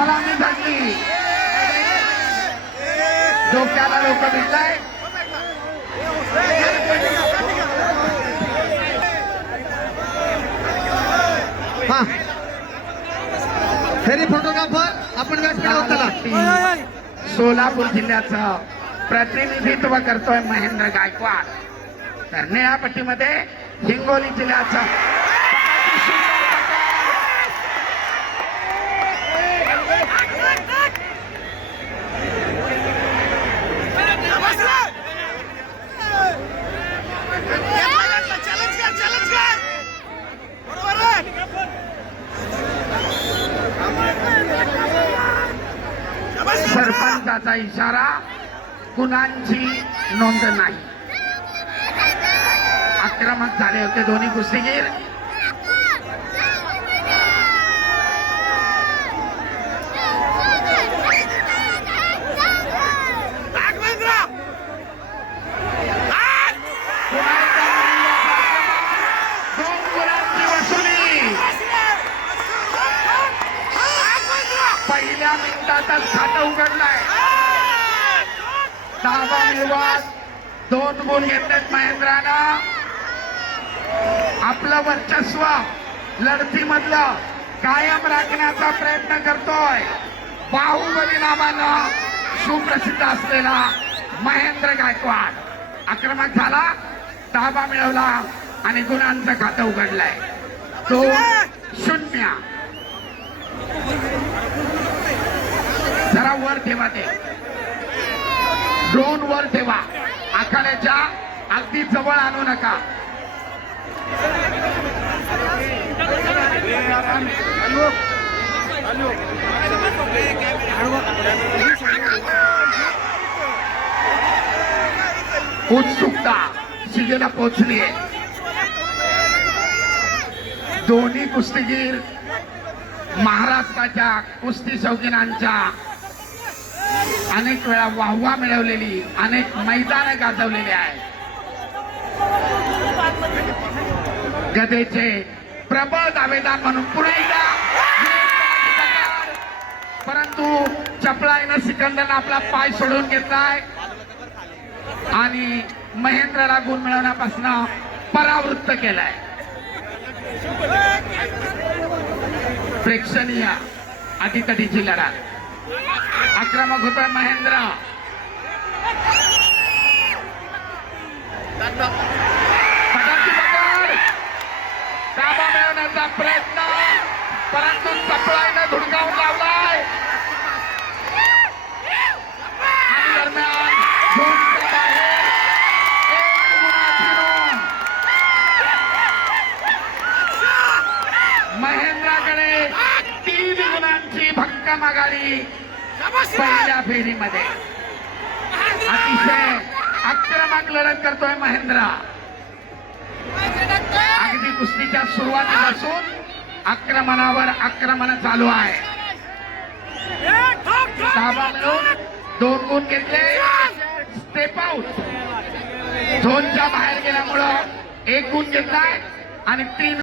सलामी झाली, डोक्याला लोक भिडलाय. हा फेरी फोटोग्राफर आपण व्यासपीठावर चला. सोलापूर जिल्ह्याचं प्रतिनिधित्व करतोय महेंद्र गायकवाड. तर निळ्या पट्टीमध्ये हिंगोली जिल्ह्याचा सरपंचाचा इशारा, गुन्ह्यांची नोंद नाही. आक्रमक झाले होते दोन्ही कुस्तीगीर. दोन गुणांची वसुली. पहिल्या मिनिटातच खातं उघडलंय. दहावा निर्वाद 2 गुण घेतलेत महेंद्रानं. आपलं वर्चस्व लढतीमधलं कायम राखण्याचा प्रयत्न करतोय बाहुबली नावानं सुप्रसिद्ध असलेला महेंद्र गायकवाड. आक्रमक झाला, ताबा मिळवला आणि गुणांचं खातं उघडलंय. 2-0. जरा वर ठेवा, ते ड्रोन वर ठेवा, आखाड्याच्या अगदी जवळ आणू नका. उत्सुकता शिगेला पोहोचली. दोन्ही कुस्तीगीर महाराष्ट्राच्या कुस्ती शौकीनांच्या अनेक वेळा वाहवा मिळवलेली, अनेक मैदानं गाजवलेली आहेत. गदेचे प्रबळ दावेदार म्हणून पुढे एकदा, परंतु चपळाईनं सिकंदरनं आपला पाय सोडून घेतलाय आणि महेंद्रला गुण मिळवण्यापासून परावृत्त केलाय. प्रेक्षणीय अटीतटीची लढत. आक्रमक होतोय महेंद्र. पटाची पकड, ताबा मिळवण्याचा प्रयत्न, परंतु चपळाईनं धुडकावून लावलाय. आणि दरम्यान झोनच्या बाहेर 1 गुणाची नोंद. महेंद्राकडे 3 गुणांची भक्कम आघाडी पहिल्या फेरीमध्ये. अतिशय आक्रमक लढत करतोय महेंद्र. अगदी कुस्तीच्या सुरुवातीपासून आक्रमणावर आक्रमण चालू आहे. ताबा मिळून 2 गुण घेतले. स्टेप आउट, झोनच्या बाहेर गेल्यामुळं 1 गुण घेतलाय आणि 3